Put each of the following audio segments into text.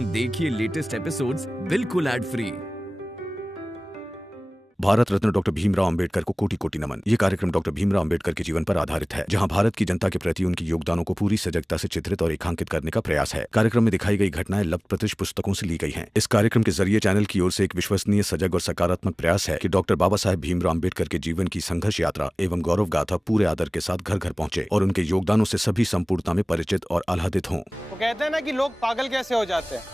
देखिए latest episodes बिल्कुल ad free. Bharat Ratna doctor Bhimrao Ambedkar को कोटि कोटि नमन। ये कार्यक्रम डॉक्टर भीमराव अंबेडकर के जीवन पर आधारित है, जहां भारत की जनता के प्रति उनके योगदानों को पूरी सजगता से चित्रित और रेखांकित करने का प्रयास है। कार्यक्रम में दिखाई गई घटनाएं लब्ध पुस्तकों से ली गई हैं। इस कार्यक्रम के जरिए चैनल की ओर से एक विश्वसनीय, सजग और सकारात्मक प्रयास है कि डॉक्टर बाबा साहेब भीमराव अंबेडकर के जीवन की संघर्ष यात्रा एवं गौरव गाथा पूरे आदर के साथ घर घर पहुंचे और उनके योगदानों से सभी संपूर्णता में परिचित और आह्लादित हों। वो कहते हैं ना कि लोग पागल कैसे हो जाते हैं,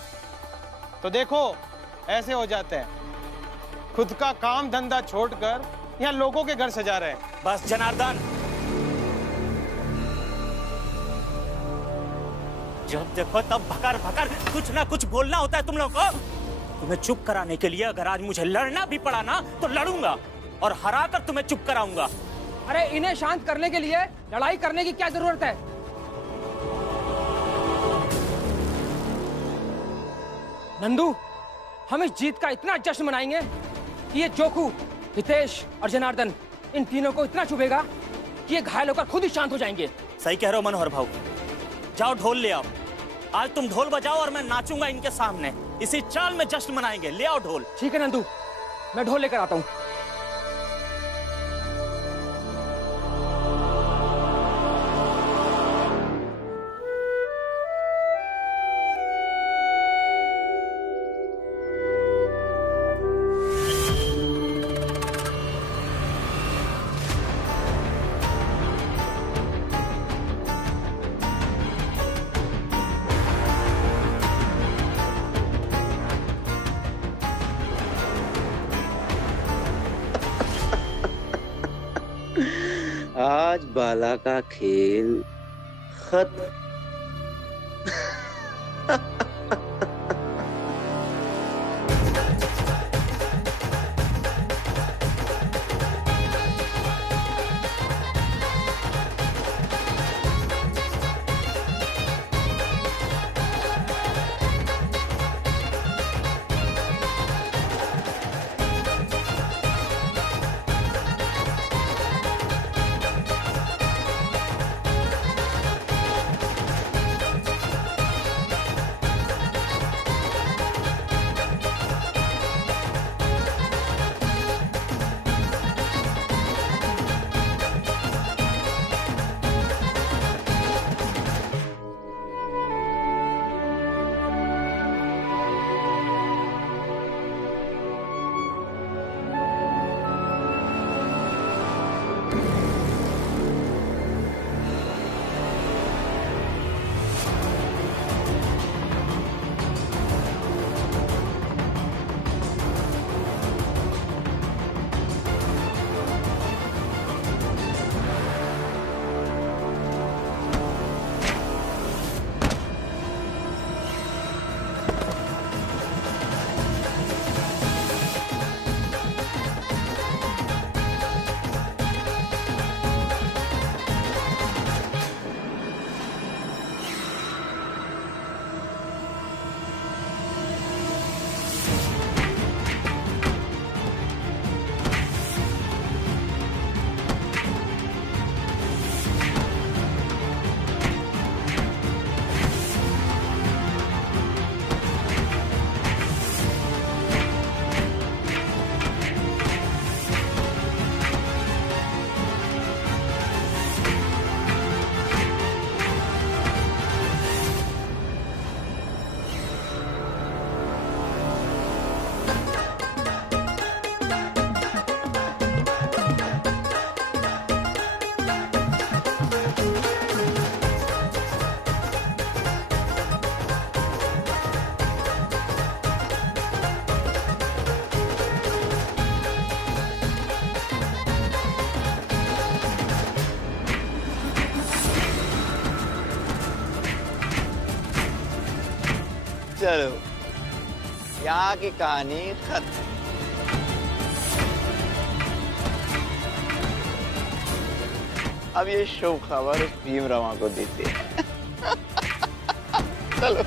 तो देखो ऐसे हो जाते हैं। खुद का काम धंधा छोड़कर यहाँ लोगों के घर सजा रहे हैं। बस जनार्दन, जब देखो तब भकर भकर कुछ ना कुछ बोलना होता है तुम लोग को। तुम्हें चुप कराने के लिए अगर आज मुझे लड़ना भी पड़ा ना तो लड़ूंगा और हराकर तुम्हें चुप कराऊंगा। अरे इन्हें शांत करने के लिए लड़ाई करने की क्या जरूरत है? नंदू, हम इस जीत का इतना जश्न मनाएंगे कि ये जोकू, हितेश और जनार्दन, इन तीनों को इतना चुभेगा कि ये घायल होकर खुद ही शांत हो जाएंगे। सही कह रहे हो मनोहर भाऊ। जाओ ढोल ले आओ। आज तुम ढोल बजाओ और मैं नाचूंगा इनके सामने। इसी चाल में जश्न मनाएंगे। ले आओ ढोल। ठीक है नंदू, मैं ढोल लेकर आता हूँ। आज बाला का खेल खत्म। चलो, यहाँ की कहानी खत्म। अब ये शुभ खबर उस भीमराव को देते हैं। चलो।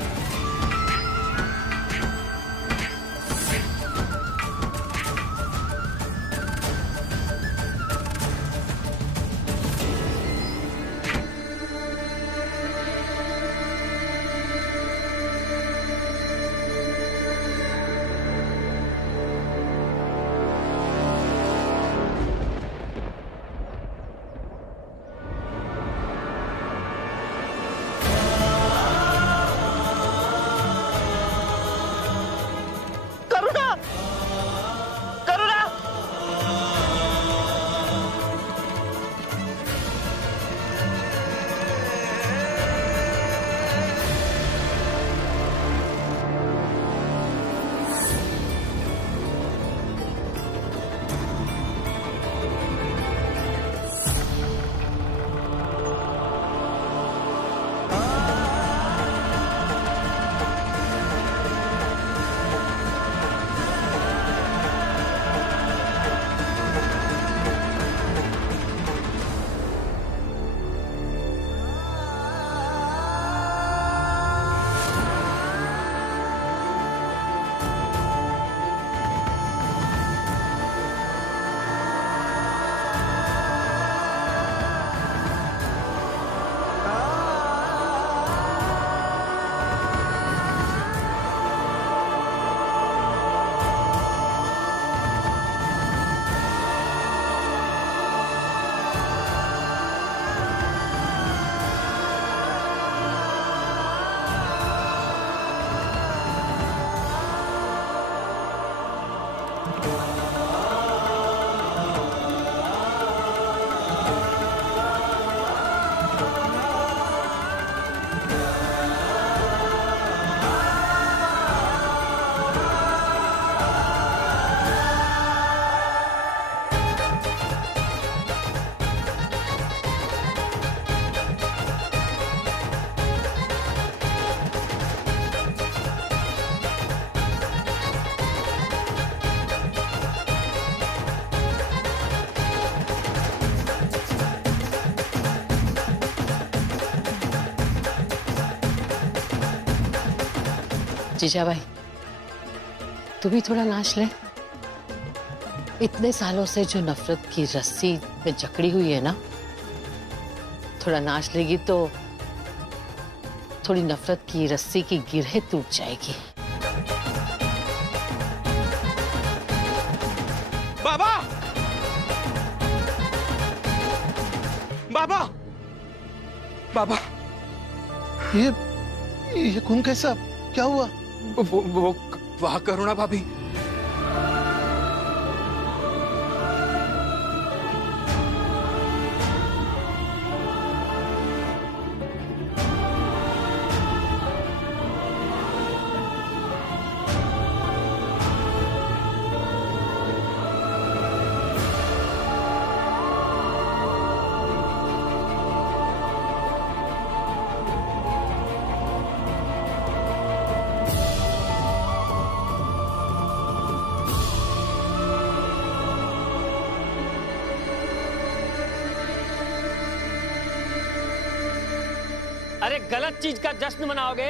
जीजा भाई, तू भी थोड़ा नाच ले। इतने सालों से जो नफरत की रस्सी में जकड़ी हुई है ना, थोड़ा नाच लेगी तो थोड़ी नफरत की रस्सी की गिरह टूट जाएगी। बाबा, बाबा, बाबा, ये खून कैसा? क्या हुआ? वो वहाँ करुणा भाभी। अरे गलत चीज का जश्न मनाओगे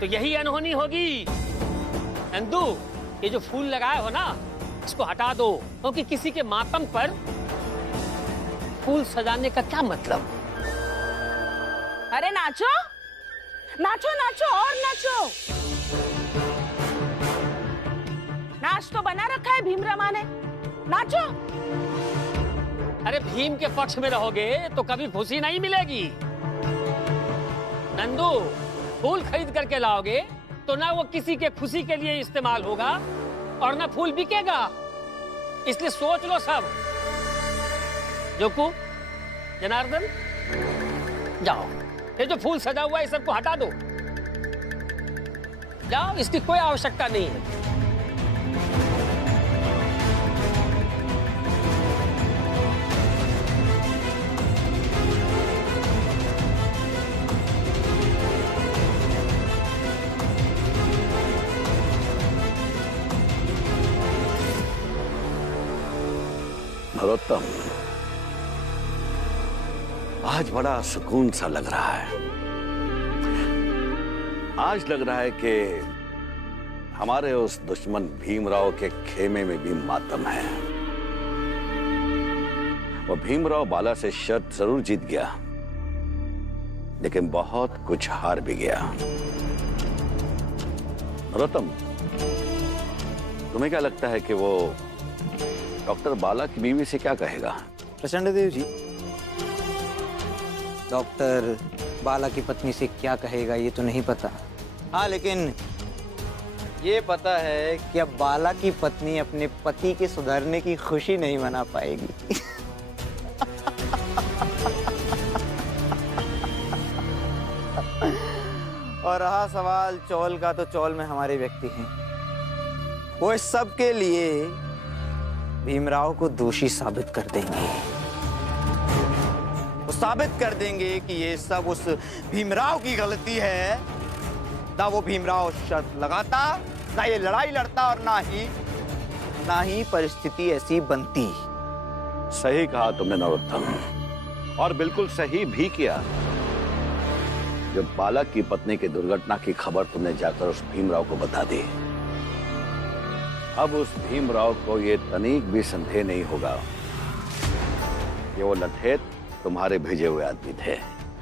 तो यही अनहोनी होगी। नंदू, ये जो फूल लगाए हो ना, इसको हटा दो, क्योंकि किसी के मातम पर फूल सजाने का क्या मतलब। अरे नाचो नाचो नाचो और नाचो। नाच तो बना रखा है भीमरामा ने, नाचो। अरे भीम के पक्ष में रहोगे तो कभी खुशी नहीं मिलेगी। नंदू, फूल खरीद करके लाओगे तो ना वो किसी के खुशी के लिए इस्तेमाल होगा और ना फूल बिकेगा। इसलिए सोच लो सब। जोकू, जनार्दन, जाओ, ये जो फूल सजा हुआ है सबको हटा दो। जाओ, इसकी कोई आवश्यकता नहीं है। नरोत्तम, आज बड़ा सुकून सा लग रहा है। आज लग रहा है कि हमारे उस दुश्मन भीमराव के खेमे में भी मातम है। वो भीमराव बाला से शर्त जरूर जीत गया, लेकिन बहुत कुछ हार भी गया। नरोत्तम, तुम्हें क्या लगता है कि वो डॉक्टर बाला की बीवी से क्या कहेगा? प्रचंड देव जी, डॉक्टर बाला की पत्नी से क्या कहेगा ये तो नहीं पता। हाँ, लेकिन ये पता है कि अब बाला की पत्नी अपने पति के सुधरने की खुशी नहीं मना पाएगी। और रहा सवाल चौल का, तो चौल में हमारे व्यक्ति हैं। वो इस सब के लिए भीमराव को दोषी साबित कर देंगे। वो साबित कर देंगे कि ये सब उस भीमराव की गलती है। ना वो भीमराव शर्त लगाता, ना ये लड़ाई लड़ता, और ना ही परिस्थिति ऐसी बनती। सही कहा तुमने नरोत्तम, और बिल्कुल सही भी किया। जब बाला की पत्नी की दुर्घटना की खबर तुमने जाकर उस भीमराव को बता दी, अब उस भीमराव को ये तनिक भी संदेह नहीं होगा कि वो लठेत तुम्हारे भेजे हुए आदमी थे।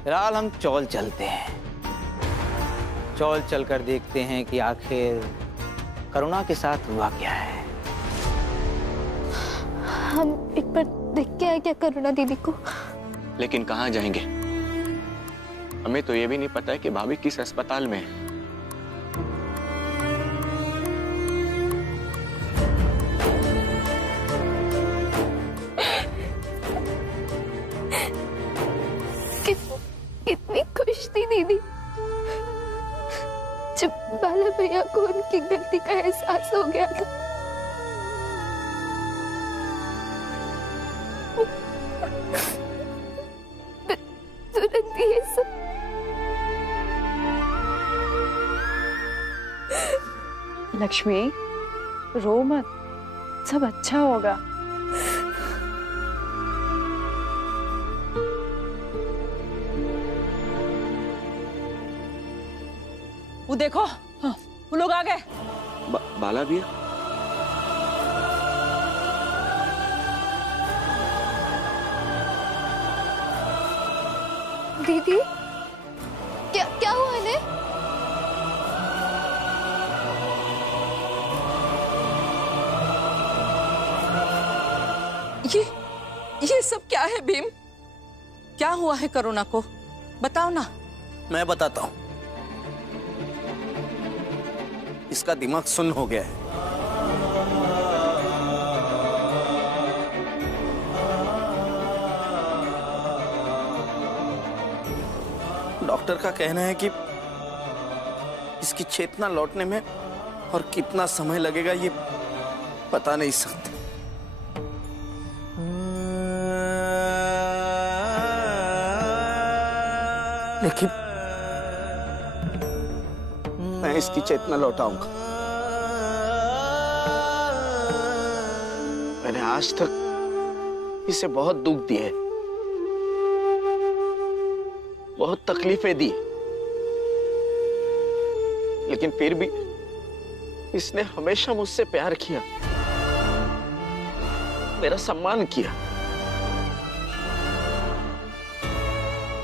फिलहाल हम चौल चलते हैं। चौल चलकर देखते हैं कि आखिर करुणा के साथ हुआ क्या है। हम एक बार देख के आए क्या करुणा दीदी को? लेकिन कहाँ जाएंगे? हमें तो ये भी नहीं पता है कि भाभी किस अस्पताल में है। कितनी खुश थी दीदी जब बाला भैया को उनकी गलती का एहसास हो गया था। तुरंत ये सब लक्ष्मी, रो मत, सब अच्छा होगा। वो देखो, वो लोग आ गए। बाला भैया? दीदी क्या हुआ इन्हें? ये सब क्या है भीम? क्या हुआ है करुणा को? बताओ ना। मैं बताता हूं। इसका दिमाग सुन्न हो गया है। डॉक्टर का कहना है कि इसकी चेतना लौटने में और कितना समय लगेगा ये बता नहीं सकते। लेकिन मैं इसकी चेतना लौटाऊंगा। मैंने आज तक इसे बहुत दुख दिए, बहुत तकलीफें दी, लेकिन फिर भी इसने हमेशा मुझसे प्यार किया, मेरा सम्मान किया।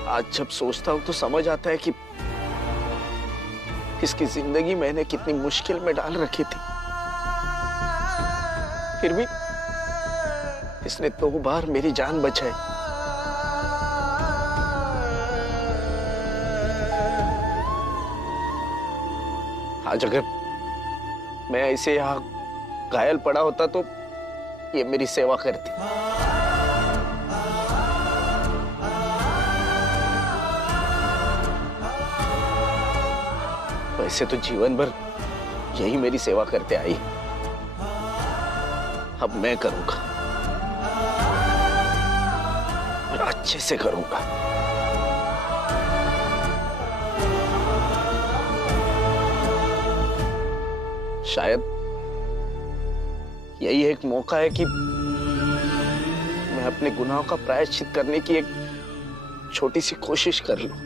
आज जब सोचता हूं तो समझ आता है कि इसकी जिंदगी मैंने कितनी मुश्किल में डाल रखी थी। फिर भी इसने 2 बार मेरी जान बचाई। आज अगर मैं ऐसे यहां घायल पड़ा होता तो ये मेरी सेवा करती। वैसे तो जीवन भर यही मेरी सेवा करते आई, अब मैं करूंगा और अच्छे से करूंगा। शायद यही एक मौका है कि मैं अपने गुनाहों का प्रायश्चित करने की एक छोटी सी कोशिश कर लूं।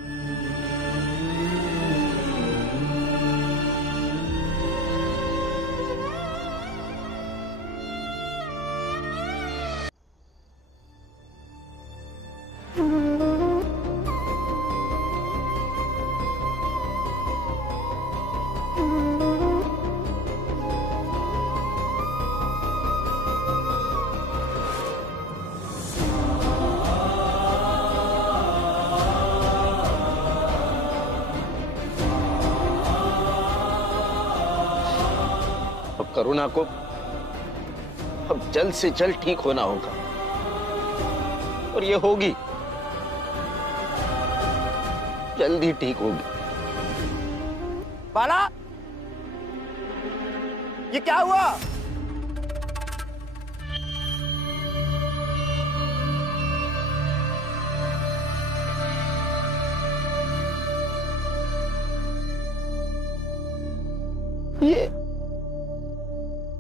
करुणा को अब जल्द से जल्द ठीक होना होगा और ये होगी, जल्द ही ठीक होगी। बाला, ये क्या हुआ?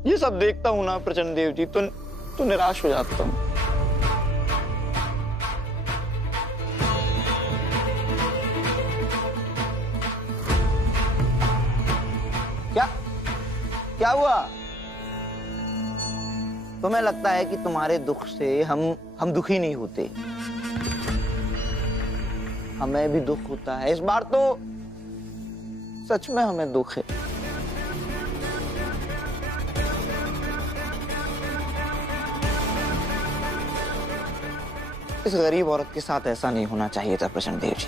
ये सब देखता हूं ना प्रचंड देव जी तो निराश हो जाता हूं। क्या हुआ? तुम्हें लगता है कि तुम्हारे दुख से हम दुखी नहीं होते। हमें भी दुख होता है। इस बार तो सच में हमें दुख है। इस गरीब औरत के साथ ऐसा नहीं होना चाहिए था प्रचंड देव जी।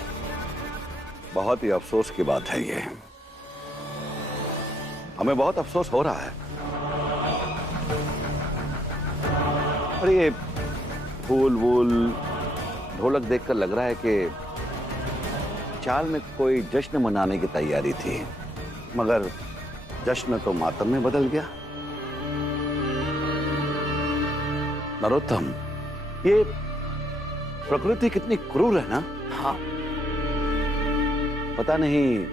बहुत ही अफसोस की बात है ये। हमें बहुत अफसोस हो रहा है। और ये फूल वूल ढोलक देखकर लग रहा है कि चाल में कोई जश्न मनाने की तैयारी थी, मगर जश्न तो मातम में बदल गया। नरोत्तम, ये प्रकृति कितनी क्रूर है ना। हाँ। पता नहीं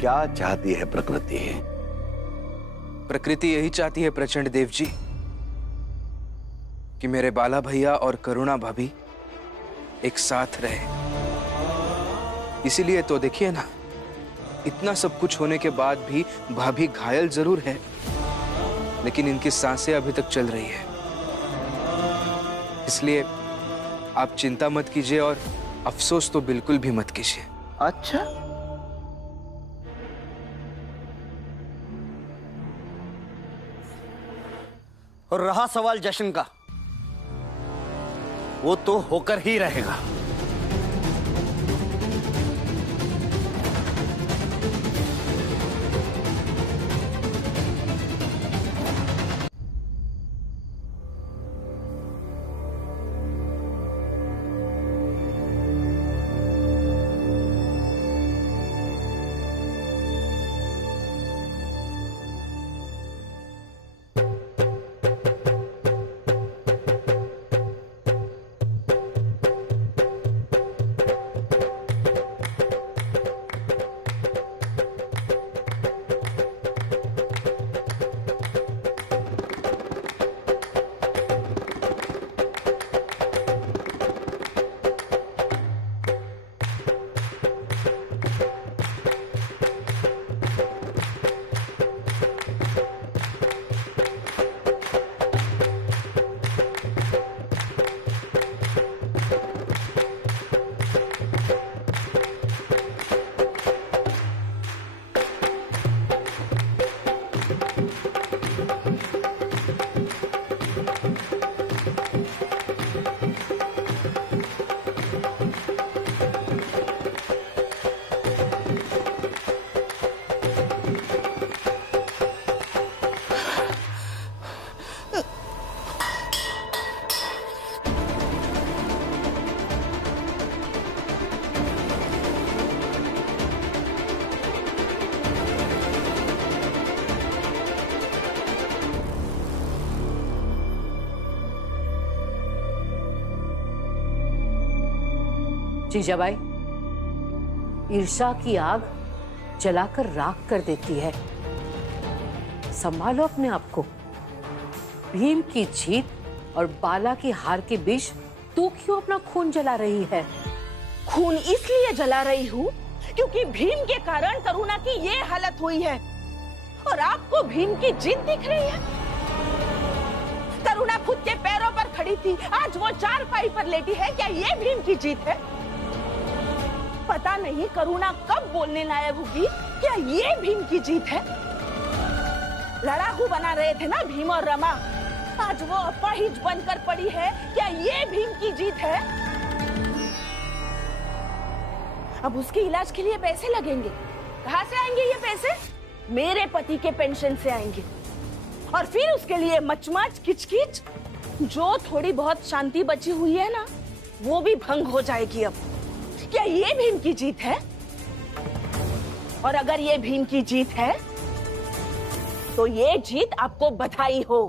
क्या चाहती है प्रकृति। प्रकृति यही चाहती है प्रचंड देव जी कि मेरे बाला भैया और करुणा भाभी एक साथ रहे। इसीलिए तो देखिए ना, इतना सब कुछ होने के बाद भी भाभी घायल जरूर है, लेकिन इनकी सांसें अभी तक चल रही है। इसलिए आप चिंता मत कीजिए और अफसोस तो बिल्कुल भी मत कीजिए। अच्छा, और रहा सवाल जश्न का, वो तो होकर ही रहेगा। जीजाबाई, ईर्ष्या की आग जलाकर राख कर देती है। संभालो अपने आप को। भीम की जीत और बाला की हार के बीच तू क्यों अपना खून जला रही है? खून इसलिए जला रही हूँ क्योंकि भीम के कारण करुणा की ये हालत हुई है और आपको भीम की जीत दिख रही है। करुणा खुद के पैरों पर खड़ी थी, आज वो चारपाई पर लेटी है। क्या ये भीम की जीत है? पता नहीं करुणा कब बोलने लायक होगी। क्या ये भीम की जीत है? लड़ाकू बना रहे थे ना भीम और रमा, आज वो अपाहिज बनकर पड़ी है। क्या ये भीम की जीत है? अब उसके इलाज के लिए पैसे लगेंगे। कहाँ से आएंगे ये पैसे? मेरे पति के पेंशन से आएंगे। और फिर उसके लिए मचमच किचकिच, जो थोड़ी बहुत शांति बची हुई है ना, वो भी भंग हो जाएगी अब। क्या ये भीम की जीत है? और अगर ये भीम की जीत है तो ये जीत आपको बधाई हो।